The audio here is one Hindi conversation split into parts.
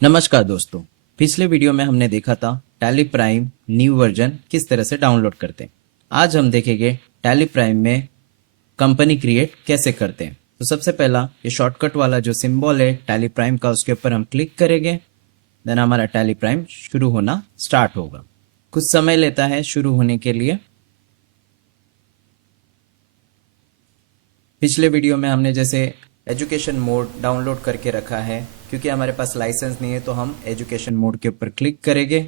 नमस्कार दोस्तों। पिछले वीडियो में हमने देखा था टैली प्राइम न्यू वर्जन किस तरह से डाउनलोड करते हैं। आज हम देखेंगे टैली प्राइम में कंपनी क्रिएट कैसे करते हैं। तो सबसे पहला ये शॉर्टकट वाला जो सिंबल है टैली प्राइम का, उसके ऊपर हम क्लिक करेंगे। देन हमारा टैली प्राइम शुरू होना स्टार्ट होगा। कुछ समय लेता है शुरू होने के लिए। पिछले वीडियो में हमने जैसे एजुकेशन मोड डाउनलोड करके रखा है, क्योंकि हमारे पास लाइसेंस नहीं है तो हम एजुकेशन मोड के ऊपर क्लिक करेंगे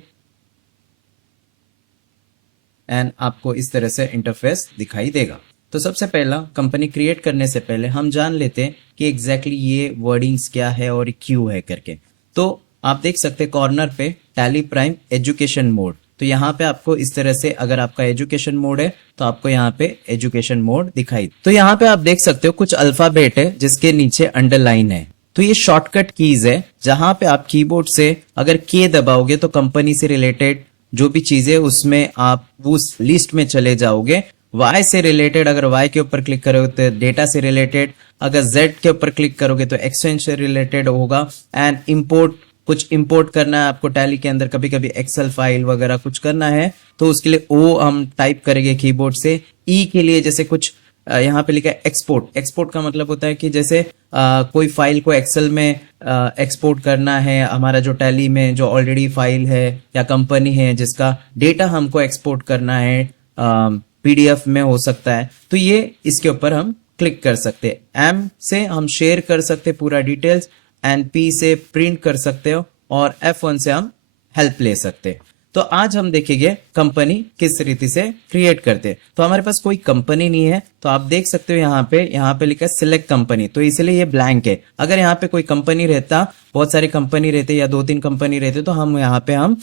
एंड आपको इस तरह से इंटरफेस दिखाई देगा। तो सबसे पहला कंपनी क्रिएट करने से पहले हम जान लेते हैं कि एग्जैक्टली ये वर्डिंग्स क्या है और क्यों है करके। तो आप देख सकते हैं कॉर्नर पे टैली प्राइम एजुकेशन मोड। तो यहाँ पे आपको इस तरह से, अगर आपका एजुकेशन मोड है तो आपको यहाँ पे एजुकेशन मोड दिखाई। तो यहाँ पे आप देख सकते हो कुछ अल्फाबेट है जिसके नीचे अंडरलाइन है। तो ये शॉर्टकट कीज है जहां पे आप कीबोर्ड से अगर के दबाओगे तो कंपनी से रिलेटेड जो भी चीजें उसमें आप उस लिस्ट में चले जाओगे। वाई से रिलेटेड अगर वाई के ऊपर क्लिक करोगे तो डेटा से रिलेटेड, अगर जेड के ऊपर क्लिक करोगे तो एक्सचेंज से रिलेटेड होगा। एंड इंपोर्ट, कुछ इंपोर्ट करना है आपको टैली के अंदर, कभी कभी एक्सेल फाइल वगैरह कुछ करना है तो उसके लिए ओ हम टाइप करेंगे कीबोर्ड से। ई के लिए जैसे कुछ यहाँ पे लिखा है एक्सपोर्ट। एक्सपोर्ट का मतलब होता है कि जैसे कोई फाइल को एक्सेल में एक्सपोर्ट करना है, हमारा जो टैली में जो ऑलरेडी फाइल है या कंपनी है जिसका डेटा हमको एक्सपोर्ट करना है, पीडीएफ में हो सकता है, तो ये इसके ऊपर हम क्लिक कर सकते हैं। एम से हम शेयर कर सकते हैं पूरा डिटेल्स, एंड पी से प्रिंट कर सकते हो, और F1 से हम हेल्प ले सकते हैं। तो आज हम देखेंगे कंपनी किस रीति से क्रिएट करते हैं। तो हमारे पास कोई कंपनी नहीं है तो आप देख सकते हो यहाँ पे लिखा है सिलेक्ट कंपनी, तो इसलिए ये ब्लैंक है। अगर यहाँ पे कोई कंपनी रहता, बहुत सारी कंपनी रहते या 2-3 कंपनी रहते, तो हम यहाँ पे हम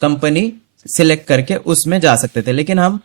कंपनी सिलेक्ट करके उसमें जा सकते थे। लेकिन हम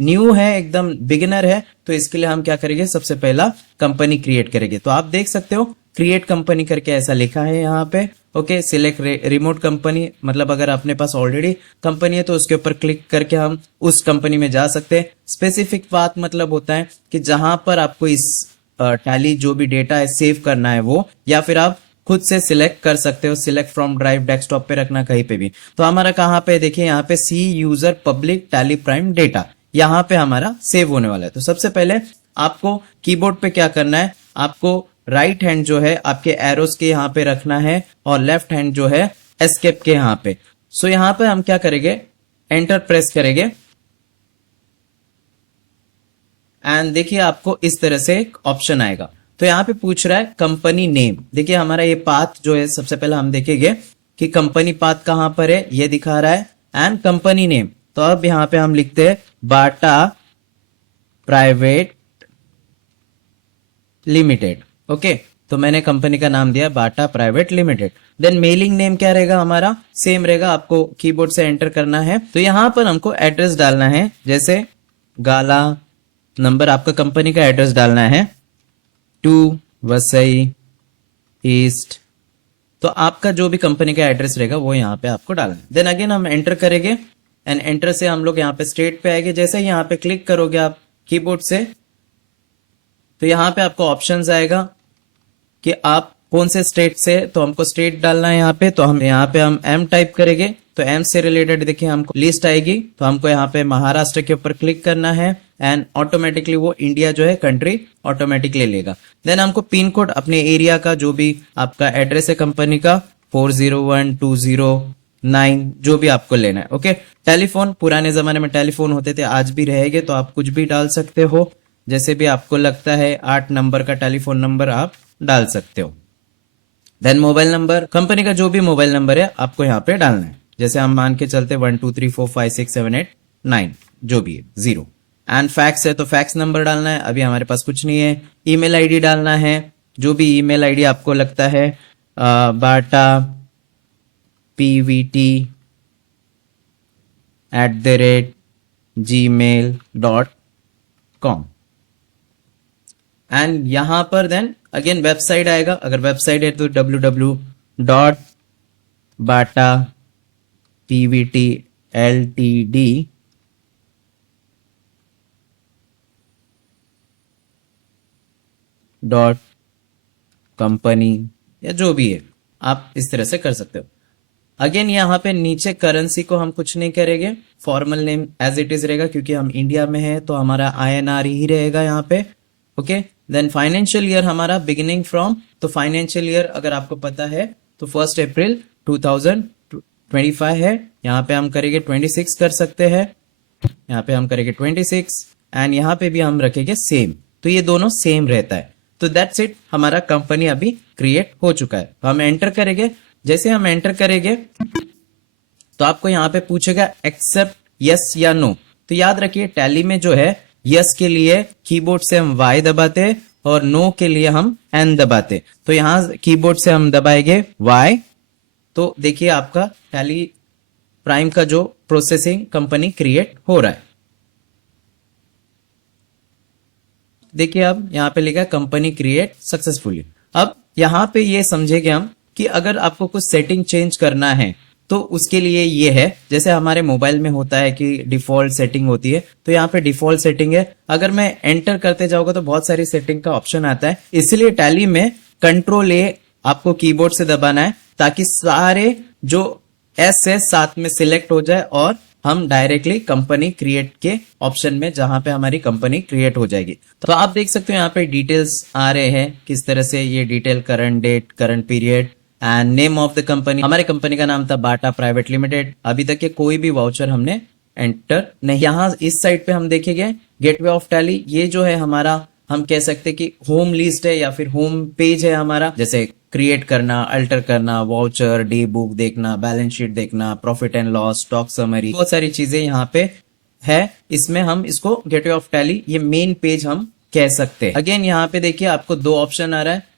न्यू है, एकदम बिगिनर है, तो इसके लिए हम क्या करेंगे, सबसे पहला कंपनी क्रिएट करेंगे। तो आप देख सकते हो क्रिएट कंपनी करके ऐसा लिखा है यहाँ पे। ओके, सिलेक्ट रिमोट कंपनी, मतलब अगर अपने पास ऑलरेडी कंपनी है तो उसके ऊपर क्लिक करके हम उस कंपनी में जा सकते हैं। स्पेसिफिक बात मतलब होता है कि जहां पर आपको इस टैली जो भी डेटा है सेव करना है वो, या फिर आप खुद से सिलेक्ट कर सकते हो, सिलेक्ट फ्रॉम ड्राइव, डेस्कटॉप पे रखना कहीं पे भी। तो हमारा कहाँ पे देखिए, यहाँ पे see user public Tally Prime data, यहाँ पे हमारा सेव होने वाला है। तो सबसे पहले आपको कीबोर्ड पे क्या करना है, आपको राइट हैंड जो है आपके एरोस के यहाँ पे रखना है और लेफ्ट हैंड जो है एस्केप के यहाँ पे। सो यहाँ पे हम क्या करेंगे, एंटर प्रेस करेंगे एंड देखिए आपको इस तरह से एक ऑप्शन आएगा। तो यहाँ पे पूछ रहा है कंपनी नेम। देखिए हमारा ये पाथ जो है, सबसे पहले हम देखेंगे कि कंपनी पाथ कहां पर है, ये दिखा रहा है, एंड कंपनी नेम। तो अब यहाँ पे हम लिखते हैं बाटा प्राइवेट लिमिटेड। ओके, तो मैंने कंपनी का नाम दिया Bata private limited. Then mailing name क्या रहेगा, हमारा सेम रहेगा, आपको कीबोर्ड से एंटर करना है। तो यहां पर हमको एड्रेस डालना है, जैसे गाला नंबर, आपका कंपनी का एड्रेस डालना है 2 वसई ईस्ट। तो आपका जो भी कंपनी का एड्रेस रहेगा वो यहाँ पे आपको डालना है। देन अगेन हम एंटर करेंगे एंड एंटर से हम लोग यहाँ पे स्टेट पे आएंगे। जैसे ही यहाँ पे क्लिक करोगे आप कीबोर्ड से, तो यहाँ पे आपको ऑप्शंस आएगा कि आप कौन से स्टेट से, तो हमको स्टेट डालना है यहाँ पे। तो हम यहाँ पे हम एम टाइप करेंगे, तो एम से रिलेटेड देखिए हमको लिस्ट आएगी। तो हमको यहाँ पे महाराष्ट्र के ऊपर क्लिक करना है एंड ऑटोमेटिकली वो इंडिया जो है कंट्री ऑटोमेटिकली लेगा। देन हमको पिन कोड अपने एरिया का, जो भी आपका एड्रेस है कंपनी का, 401209 जो भी आपको लेना है। ओके, टेलीफोन, पुराने जमाने में टेलीफोन होते थे, आज भी रहेंगे, तो आप कुछ भी डाल सकते हो, जैसे भी आपको लगता है 8 नंबर का टेलीफोन नंबर आप डाल सकते हो। देन मोबाइल नंबर, कंपनी का जो भी मोबाइल नंबर है आपको यहाँ पे डालना है। जैसे हम मान के चलते 12345678 जो भी है 0। एंड फैक्स है तो फैक्स नंबर डालना है, अभी हमारे पास कुछ नहीं है। ईमेल आईडी डालना है, जो भी ईमेल आईडी आपको लगता है, बाटा pvt@gmail.com। एंड यहां पर देन अगेन वेबसाइट आएगा, अगर वेबसाइट है तो www.batapvtltd.company या जो भी है आप इस तरह से कर सकते हो। अगेन यहाँ पे नीचे करेंसी को हम कुछ नहीं करेंगे, formal name as it is रहेगा, क्योंकि हम इंडिया में है तो हमारा INR ही रहेगा यहाँ पे। ओके, देन फाइनेंशियल ईयर हमारा बिगिनिंग फ्रॉम, तो फाइनेंशियल ईयर अगर आपको पता है तो 1 अप्रैल 2025 है, यहाँ पे हम करेंगे 26 कर सकते हैं, यहाँ पे हम करेंगे 26 एंड यहाँ पे भी हम रखेंगे सेम, तो ये दोनों सेम रहता है। तो दैट्स इट, हमारा कंपनी अभी क्रिएट हो चुका है। तो हम एंटर करेंगे, जैसे हम एंटर करेंगे तो आपको यहाँ पे पूछेगा एक्सेप्ट यस या नो। तो याद रखिए टैली में जो है यस के लिए कीबोर्ड से हम Y दबाते और नो के लिए हम N दबाते। तो यहाँ कीबोर्ड से हम दबाएंगे Y, तो देखिए आपका टैली प्राइम का जो प्रोसेसिंग कंपनी क्रिएट हो रहा है। देखिए अब यहाँ पे लिखा है कंपनी क्रिएट सक्सेसफुली। अब यहाँ पे ये समझेंगे हम कि अगर आपको कुछ सेटिंग चेंज करना है तो उसके लिए ये है, जैसे हमारे मोबाइल में होता है कि डिफॉल्ट सेटिंग होती है, तो यहाँ पे डिफॉल्ट सेटिंग है। अगर मैं एंटर करते जाऊंगा तो बहुत सारी सेटिंग का ऑप्शन आता है, इसलिए टैली में Ctrl+A आपको कीबोर्ड से दबाना है ताकि सारे जो एस है साथ में सिलेक्ट हो जाए और हम डायरेक्टली कंपनी क्रिएट के ऑप्शन में जहां पे हमारी कंपनी क्रिएट हो जाएगी। तो आप देख सकते हो यहाँ पे डिटेल्स आ रहे हैं किस तरह से, ये detail current date, current period and name of the company. हमारे कंपनी का नाम था बाटा प्राइवेट लिमिटेड। अभी तक के कोई भी वाउचर हमने एंटर नहीं। यहाँ इस साइड पे हम देखेंगे गेटवे ऑफ टैली, ये जो है हमारा, हम कह सकते हैं कि होम लिस्ट है या फिर होम पेज है हमारा, जैसे क्रिएट करना, अल्टर करना, वाउचर, डे बुक देखना, बैलेंस शीट देखना, profit and loss, stock summary, बहुत सारी चीजें यहाँ पे है। इसमें हम इसको गेटवे ऑफ टैली, ये मेन पेज हम कह सकते हैं। अगेन यहाँ पे देखिए आपको दो ऑप्शन आ रहा है,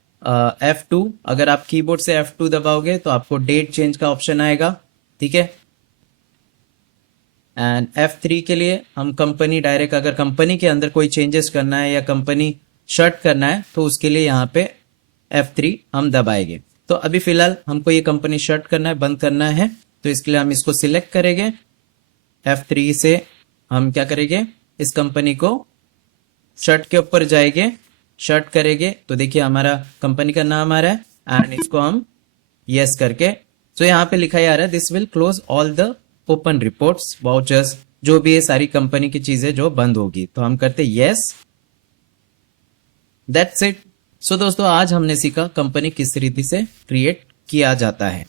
F2, अगर आप कीबोर्ड से F2 दबाओगे तो आपको डेट चेंज का ऑप्शन आएगा, ठीक है। एंड F3 के लिए हम कंपनी डायरेक्ट, अगर कंपनी के अंदर कोई चेंजेस करना है या कंपनी शट करना है तो उसके लिए यहाँ पे F3 हम दबाएंगे। तो अभी फिलहाल हमको ये कंपनी शट करना है, बंद करना है, तो इसके लिए हम इसको सिलेक्ट करेंगे। F3 से हम क्या करेंगे, इस कंपनी को शट के ऊपर जाएंगे, शट करेंगे तो देखिए हमारा कंपनी का नाम आ रहा है एंड इसको हम यस करके, तो यहाँ पे लिखा आ रहा है this will close all the open reports, vouchers, जो भी है सारी कंपनी की चीजें जो बंद होगी, तो हम करते यस, दैट्स इट। सो दोस्तों आज हमने सीखा कंपनी किस रीति से क्रिएट किया जाता है।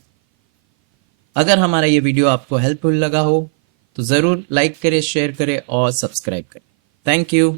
अगर हमारा ये वीडियो आपको हेल्पफुल लगा हो तो जरूर लाइक करें, शेयर करें और सब्सक्राइब करें। Thank you.